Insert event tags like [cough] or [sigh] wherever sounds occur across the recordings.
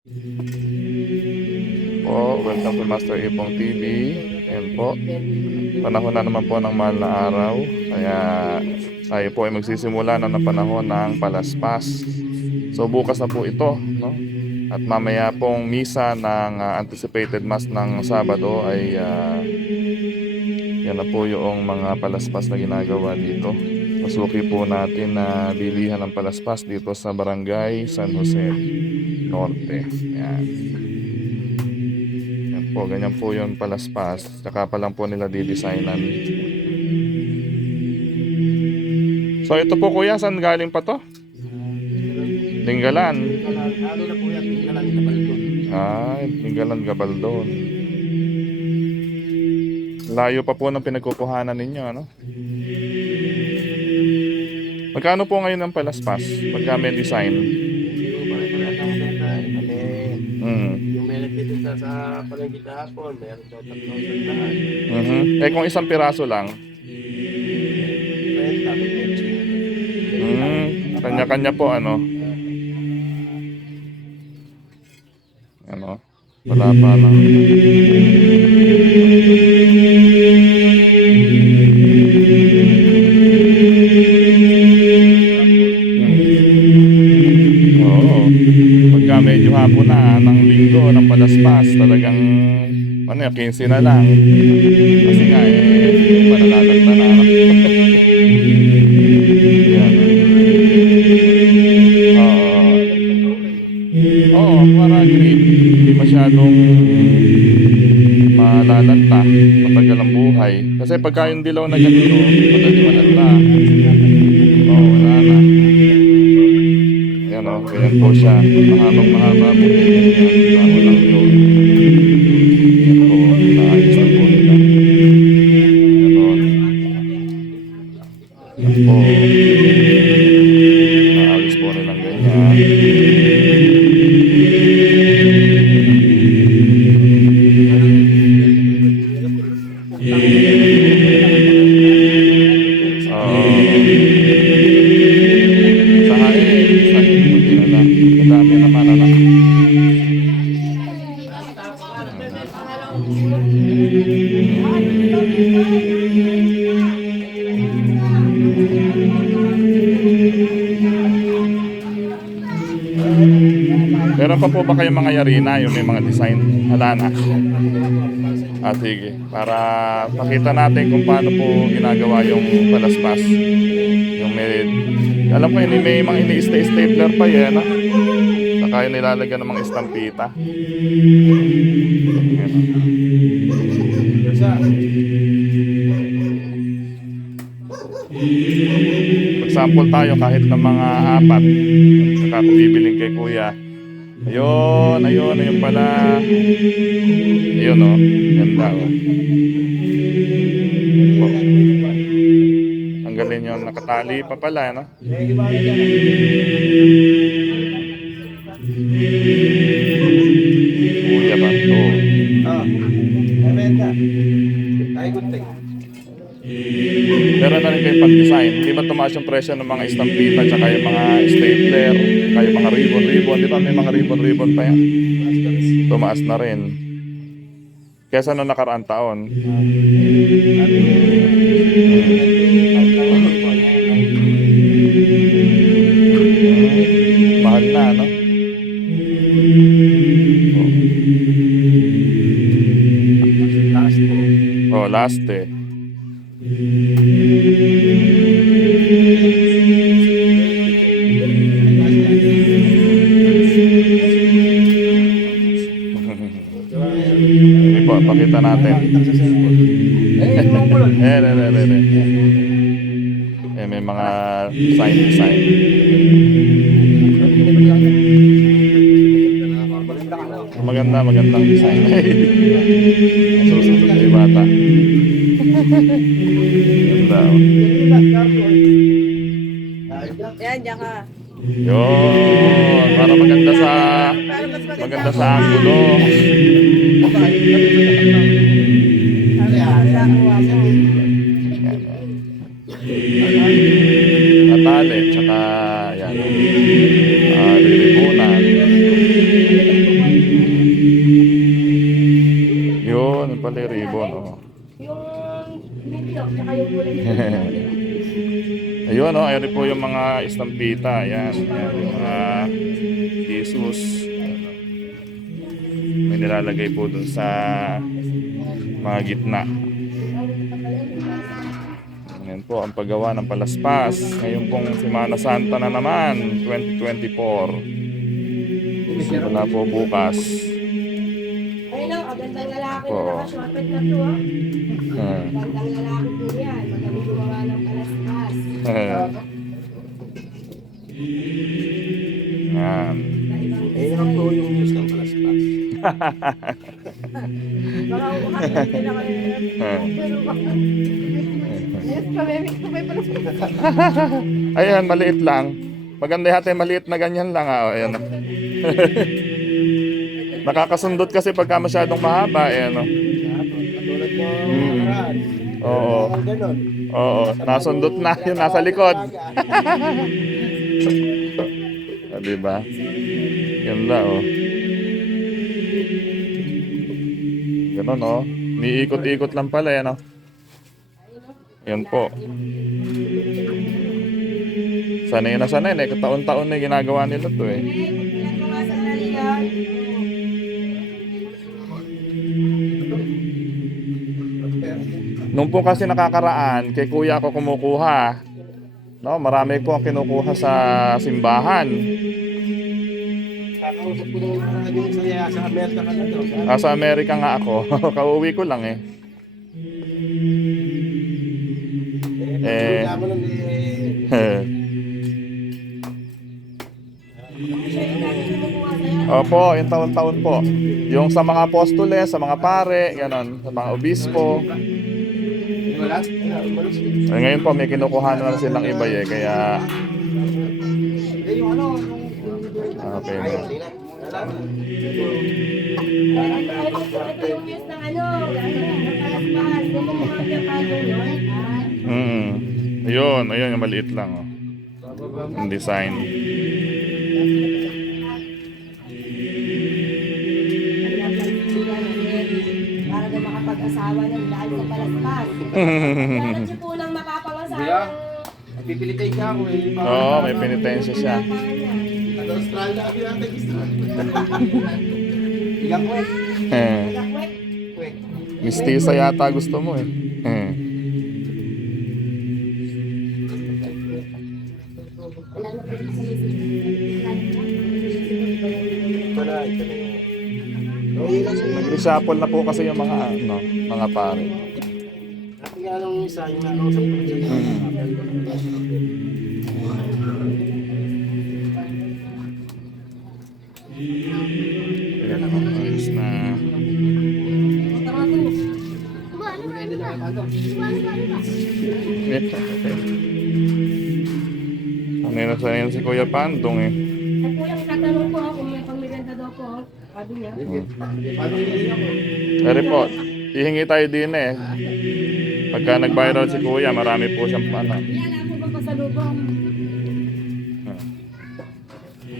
Po, welcome to Master Ipong TV. Ayan po. Panahon na naman po ng mahal na araw. Kaya tayo po ay magsisimula na ng panahon ng palaspas. So bukas na po ito, no? At mamaya pong misa ng ah, anticipated mass ng Sabado ay ah, yan na po yung mga palaspas na ginagawa dito. Masuki po natin na bilihan ng palaspas dito sa Barangay San Jose Norte. Yan. Yan po, ganyan po yung palaspas. Tsaka pa lang po nila didesignan. So ito po kuya, saan galing pa to? Balik Ay, Linggalan Gabaldon. Layo pa po ng pinagkukuhanan ninyo, ano? Magkano po ngayon ang palaspas? Pagka may design? Sa palengke kahapon, meron daw tatlong sandaan. Mhm. Eh kung isang piraso lang, Renta, may pencil. mm, po ano. Ano? Wala pa lang. Oo. Medyo hapon na, ng linggo, ng palaspas, talagang, ano yun, 15 na lang. Kasi nga, eh, yung pa nalalagta na, ano. Yan. Oo. Oo, para green. Hindi masyadong malalanta. Matagal ang buhay. Kasi pagka yung dilaw na ganito, madali malanta. Ganyan po siya. Mahabang mahaba po ganyan yan. Bago lang yun. Po. Wala na. Ah, sige. Para pakita natin kung paano po ginagawa yung palaspas. Yung may... Alam ko yun, may mga ini-stapler pa yan. Ah. Saka yung nilalagyan ng mga estampita. Mag-sample tayo kahit ng mga apat. Saka bibiling kay kuya. Ayun, ayun, ayun pala. Ayun oh, ganda oh. Oh. Ang galing yun, nakatali pa pala, no? Kuya ba to? Ah, Meron na rin kayo pag-design. Di ba tumaas yung presyo ng mga estampita tsaka yung mga stapler, yung mga ribbon-ribbon. Di ba may mga ribbon-ribbon pa yan? Tumaas na rin. Kesa nung nakaraang taon. Mahal na, no? Po. Oh, last eh. Natin. Eh, yung mo lang. Eh, eh, eh, eh, eh. Eh, may mga sign design. Maganda, magandang design. Susunod na yung bata. Ganda. oh. Yan, diyan ka. Yun, para maganda sa Para mas maganda. maganda sa angulo ginagawa mo. Natali, tsaka yan. Ah, uh, lilibunan. Yun, pala ribbon. Oh. Yung video, tsaka yung kulay. [laughs] Ayun, oh, ayun po yung mga estampita. Ayan, ayan yung mga Jesus. May nilalagay po dun sa mga gitna. Po ang paggawa ng palaspas. Ngayon pong Semana Santa na naman, 2024. Simula po bukas. Ayun o, gandang lalaki na Oo. naka-shortcut na to ah. Ah. Gandang lalaki po yan. Magaling gumawa ng palaspas. [laughs] Ayan. Na ibang Eh, po yung pamemik ko may palas [laughs] Ayan, maliit lang. Maganda yata maliit na ganyan lang. Ah. Ayan. oh. [laughs] Nakakasundot kasi pagka masyadong mahaba. Ayan. oh. Katulad mo, Mm. Oo. Oo, nasundot na yun, [laughs] nasa likod. Diba? Ganda, oh. Ganon, oh. Niikot-ikot lang pala, yan, oh. Yan po. Sanay na sanay, eh. Taon-taon na ginagawa nila to, eh. Eh. Nung po kasi nakakaraan, kay kuya ako kumukuha. No, marami po ang kinukuha sa simbahan. Kakausap sa Amerika ka na to. Sabi, Nasa Amerika nga ako. [laughs] Kauwi ko lang eh. Eh, Eh. [laughs] Opo, yung taon-taon po. Yung sa mga apostoles, sa mga pare, ganon, sa mga obispo. Eh. Ngayon po, may kinukuha na silang iba eh, kaya... Ah, Mm. Ayun, ayun, yung maliit lang. Oh. Yung design. para daw makapag-asawa ng dahil sa palaspas. [laughs] Meron siya po lang [laughs] mapapangasawa Kuya? ng Pipilitay ka ako eh. Oo, may penitensya siya. Nag-Australia kami natin gusto. [laughs] Ilang kwek? Eh, Nagakwek. Kwek. Mistisa yata gusto mo eh. Eh. Sa. Nag-reshuffle na po kasi yung mga ano, mga pare. Dati nga nung isa, yung nakausap ko siya. Sanay na sanay na si Kuya Pandong eh. At po yung tatanong ko kung may pangmirenda daw po. Sabi niya. Ako? Pero po, ihingi tayo din eh. Pagka nag-viral si Kuya, marami po siyang ano. Yan, ako ba pasalubong?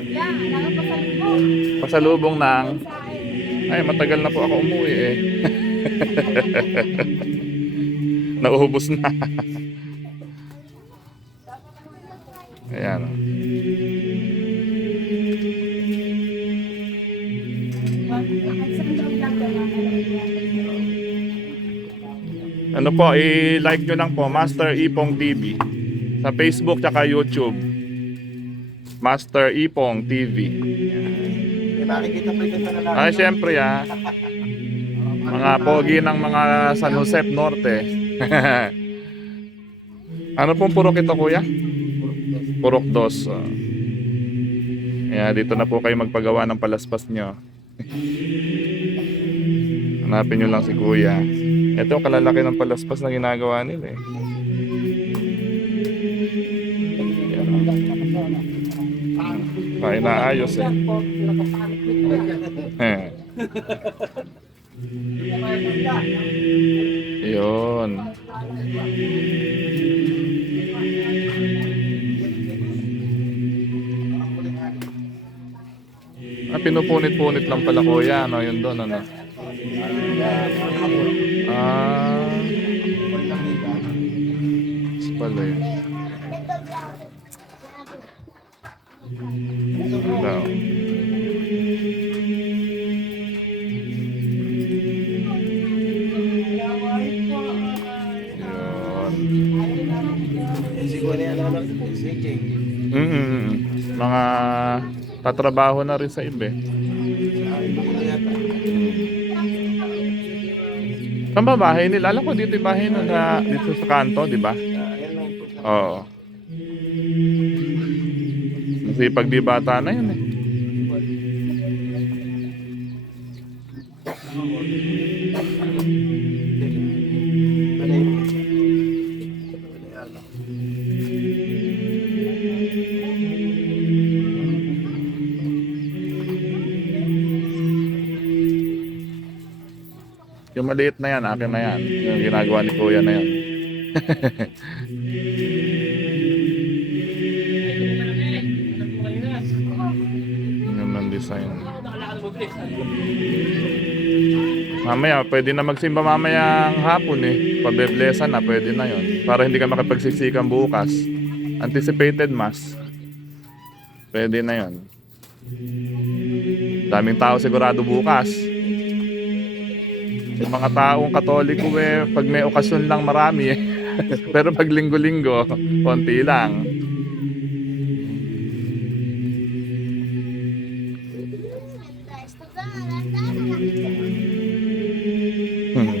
Yan, alam ko pasalubong. Pasalubong ng... Ay, matagal na po ako umuwi eh. [laughs] Nauubos na. Ayan. Ano po, i-like nyo lang po, Master Ipong TV. Sa Facebook tsaka YouTube. Master Ipong TV. Ay, syempre ah. Mga pogi ng mga San Jose Norte. [laughs] ano pong purok ito, kuya? Purok dos. ah. Kaya dito na po kayo magpagawa ng palaspas nyo. [laughs] Hanapin nyo lang si kuya. Ito ang kalalaki ng palaspas na ginagawa nila eh. [laughs] Yan, ah. Pa inaayos eh. Eh. Yun. Ah, pinupunit-punit lang pala kuya, ano, yun doon, ano. Ah. Pala yun. Tatrabaho na rin sa iba eh. Saan ba bahay nila? Alam ko dito yung bahay nila dito sa kanto, di ba? Oo. Masipag di bata na yun eh. Maliit na yan, akin na yan. Yung ginagawa ni Kuya na yan. [laughs] Yun ang design. Mamaya, pwede na magsimba mamaya ang hapon eh. Pabeblesa na, pwede na yon. Para hindi ka makapagsiksikan bukas. Anticipated mass. Pwede na yon. Daming tao sigurado bukas. Yung mga taong katoliko eh, pag may okasyon lang marami eh. [laughs] Pero pag linggo-linggo, konti lang. Hmm.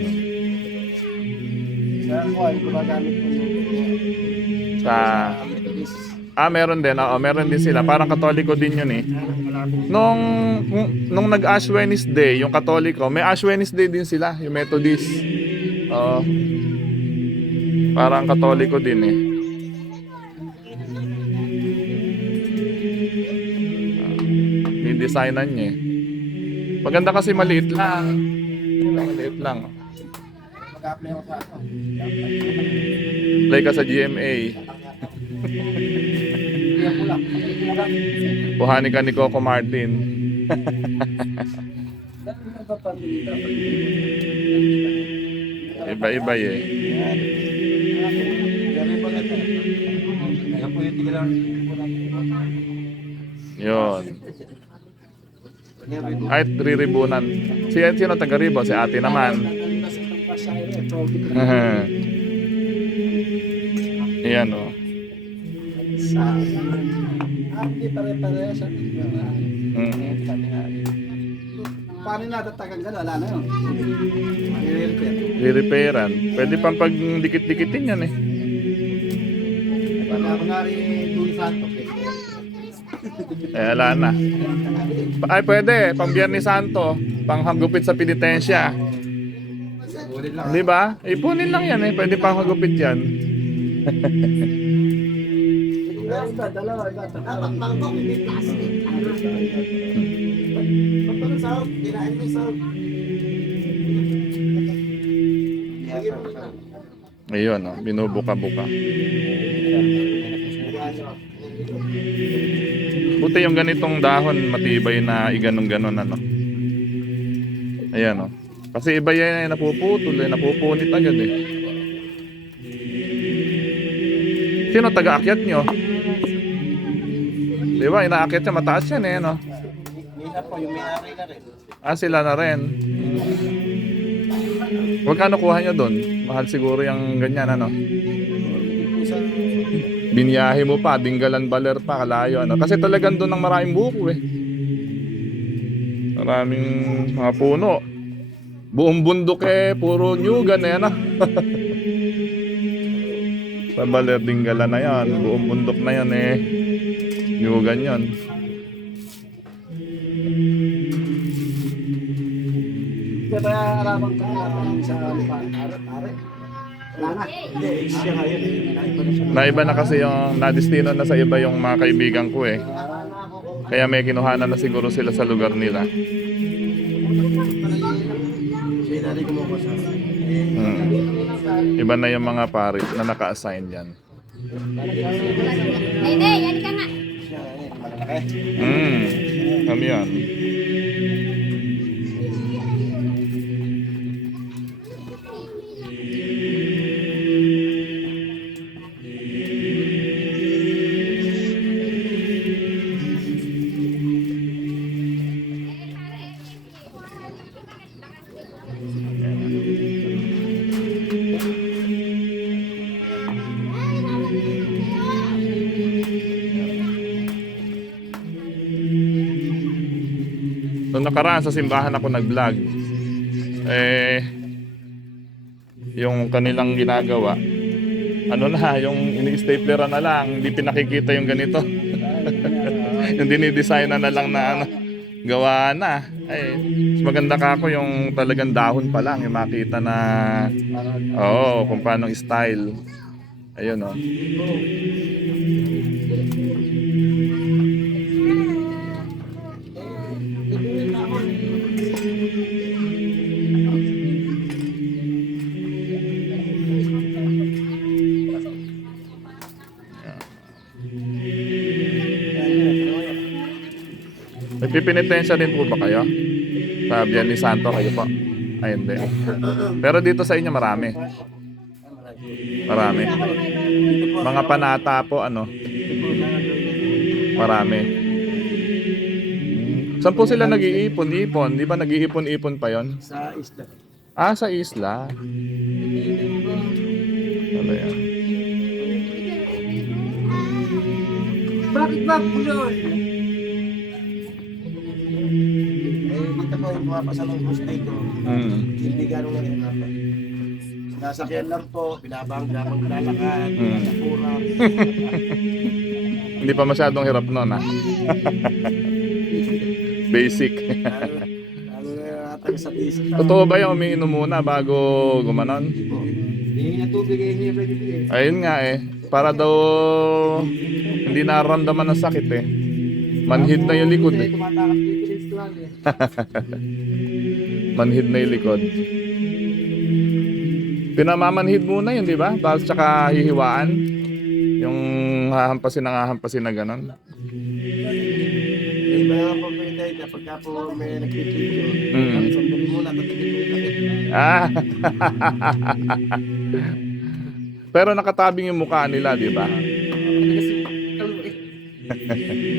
Sa Ah, meron din. Oo, meron din sila. Parang katoliko din yun eh. Nung nung nag-Ash Wednesday, yung katoliko, may Ash Wednesday din sila, yung Methodist. Oo. Parang katoliko din eh. Ah, Didesignan niya eh. Maganda kasi maliit lang. Maliit lang. Play ka sa GMA. Kuhanin ka ni Coco Martin. Iba-iba eh. Yun. Ay, riribunan. Si sino taga Ribo? Si ate naman. [laughs] Ayan oh. Ah, hindi pare-pareho sa Mm. Paano natatagal ka? Wala na yun. I-repair. Re-repairan. Pwede pang pag dikit-dikitin yan eh. Pag kunwari Duli Santo, Eh, wala na. Ay, pwede. Pang Biyernes Santo. Pang hagupit sa lang. Di ba? Ipunin lang yan eh. Pwede pang hagupit yan. [laughs] Dapat mangkok, hindi plastic. Ba't parang sahog? Kinain mo yung sahog. Ayun oh. Binubuka-buka. Buti yung ganitong dahon matibay na iganon-ganon ano. Ayan oh. Kasi iba yan eh, napuputol eh, napupunit agad eh. Sino taga-akyat nyo? Di ba, inaakyat niya, mataas yan eh, no? Mina po, yung may-ari na rin. Ah, sila na rin. Magkano kuha nyo doon? Mahal siguro yung ganyan, ano? Binyahe mo pa, Dinggalan Baler pa, kalayo, ano? Kasi talagang doon ang maraming buko eh. Maraming mga puno. Buong bundok eh, puro nyugan eh, ano? [laughs] Sa Baler, Dinggalan na yan. Buong bundok na yan eh. Nyugan yan. Kaya arabang ka sa lupa. Are, are. Wala na. Hindi, siya ngayon. Naiba na na kasi yung nadistino na sa iba yung mga kaibigan ko eh. Kaya may kinuhanan na siguro sila sa lugar nila. Hmm. Iba na yung mga paris na naka-assign dyan. Nene, yan ka nga. 嗯，怎么样？Nakaraan sa simbahan ako nag-vlog, eh, yung kanilang ginagawa, ano na, yung ini-stapleran na lang, hindi pinakikita yung ganito. [laughs] yung dinidesign na na lang na ano, gawa na. Ay, mas maganda ka ako yung talagang dahon pa lang, yung makita na, oo, kung paano style. Ayun oh. Nagpipinitensya din po ba kayo? Sa ni Santo kayo po? Ay, hindi. Pero dito sa inyo marami. Marami. Mga panata po, ano? Marami. Saan po sila nag-iipon-ipon? Di ba nag-iipon-ipon pa yon? Sa isla. Ah, sa isla. Ano yan? Bakit ba? Eh, po yung pumapasalong bus dito. Mm. Hindi ganong nahihirapan. Sasakyan lang po, binabang, binabang lalakad, Mm. Hindi pa masyadong hirap nun, ah. Basic. Lalo, na sa diesel. Totoo ba yung umiinom muna bago gumanon? Eh. Ayun nga eh. Para daw hindi nararamdaman ng sakit eh. Manhid na yung likod eh. [laughs] Manhid na yung likod. Pinamamanhid muna yun, di ba? Tapos tsaka hihiwaan. Yung hahampasin ng hahampasin na ganon. Eh, Iba naman po pwede tayo kapag ka po may nagpipidyo. Mm. Sandali muna, tatigil. Ah. Pero nakatabing yung mukha nila, di ba? Kasi, [laughs]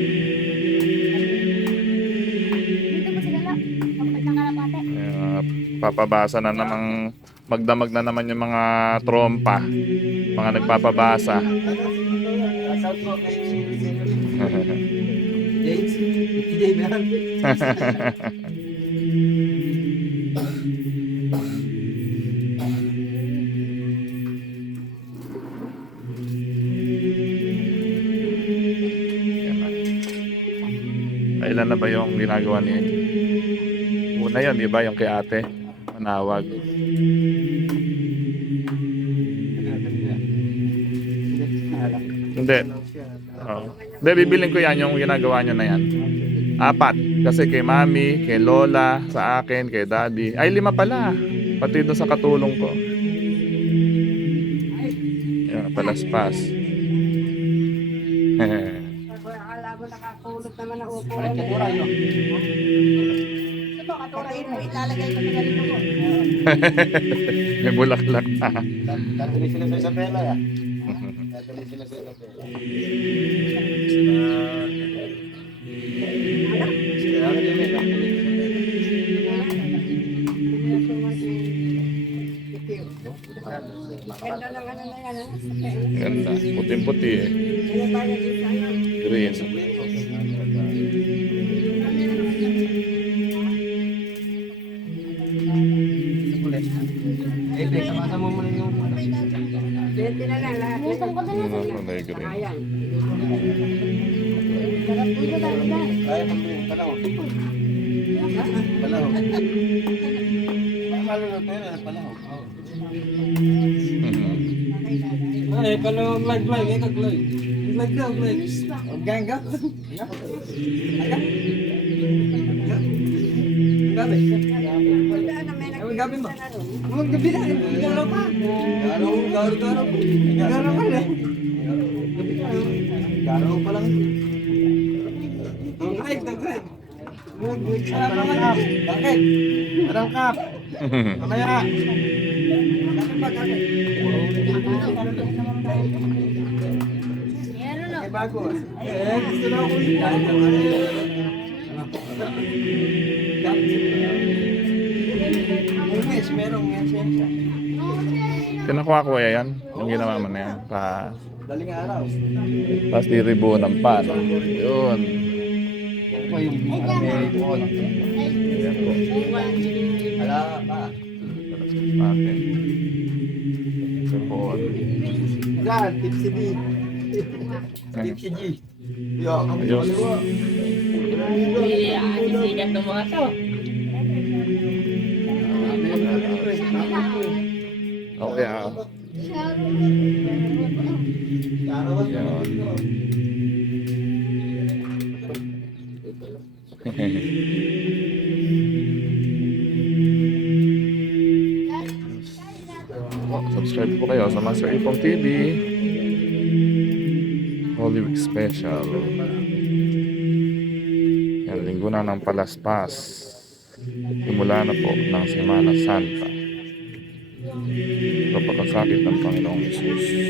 papabasa na namang magdamag na naman yung mga trompa. Mga nagpapabasa. [laughs] Kailan na ba yung ginagawa niya? Una yun, di ba? Yung kay ate. Manawag. Hindi. Hindi, bibiling ko yan yung ginagawa niya na yan. Apat. Kasi kay mami, kay lola, sa akin, kay daddy. Ay, lima pala. Pati doon sa katulong ko. Yan, palaspas. [laughs] [laughs] Akala ko nakakulot naman ang upo. Ay, katura yun. Ito, katulad mo, ilalagay ko na ganito po. May bulaklak na. Dadali sila sa Isabela ya. Dadali sila sa Isabela. Sila na din eh, dadali sa Isabela. Ganda ng ano na yan, ah. Ganda. Puting-puti eh. Ano ba yung isa, ano? Green. Yung palaw. Palaw. Mahalo na palaw. Mhm. Ay, palaw, vlog, vlog, ito, vlog. Vlog daw, vlog. Ang ganga. Gabi. Ay, gabi ba? gabi na, garo pa. Garo, garo, garo. Garo pa na. Garo pa lang. Greg, ang Greg. Parang kap. Bakit? Parang kap. Mamaya. Bakit ba. May bago. Eh, gusto na ako yung Yes, merong yan siya. Tinakuha ko yan. Yung ginawa mo na yan. Pa, Daling araw. tapos diribunan pa. No? Yun. Pa yung Mary Paul. Ayan po. Wala pa. Natin. Ito po. Yan, tipsy D. Tipsy G. Yo, kami sa Ayos. kaliwa. Sisigat ng mga to. Okay ah. Karawan. Subscribe po kayo sa Master Ipong TV. Holy Week Special. Yan, linggo na ng palaspas. Simula na po ng Semana Santa. Kapagkasakit ng Panginoong Yesus.